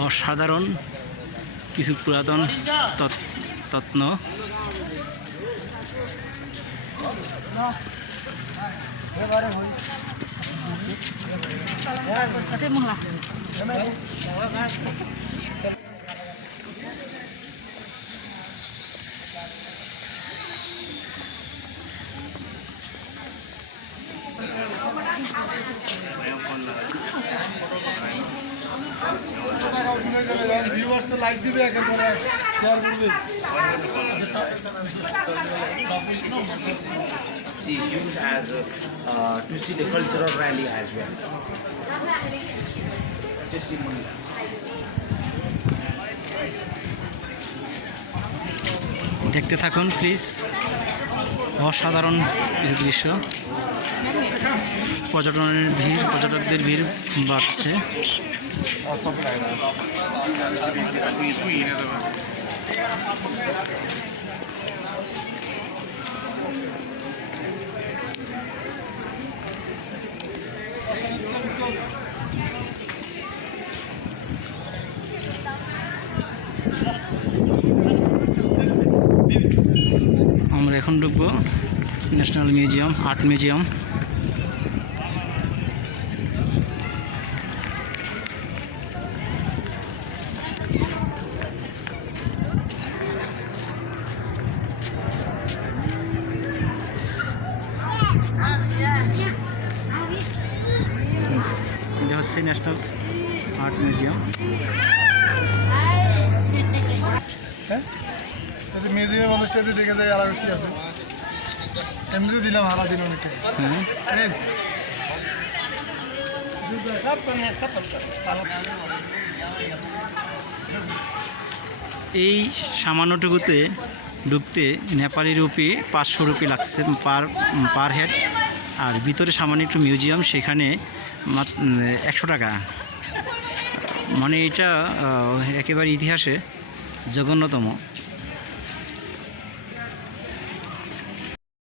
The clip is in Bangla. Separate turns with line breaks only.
অসাধারণ কিছু পুরাতন তত্ন
ভিউয়ার্স লাইক দিবে একেবারে শেয়ার করবে
she used as a, uh, to see the cultural rally as well.
দেখতে থাকুন প্লিজ অসাধারণ কিছু দৃশ্য। পর্যটনের ভিড় পর্যটকদের ভিড় বাড়ছে। আমরা এখন ঢুকবো। ন্যাশনাল মিউজিয়াম আর্ট মিউজিয়াম হচ্ছে ন্যাশনাল আর্ট মিউজিয়াম
মিউজিয়ামে মানুষটা যদি দেখে আর কি আছে, এমনিতে দিলাম হারা দিন অনেকে। এই।
সামান্যটুকুতে ঢুকতে নেপালি রুপি পাঁচশো রুপি লাগছে পার পার হেড। আর ভিতরে সামান্য একটু মিউজিয়াম, সেখানে একশো টাকা। মানে এটা একেবারে ইতিহাসে জঘন্যতম।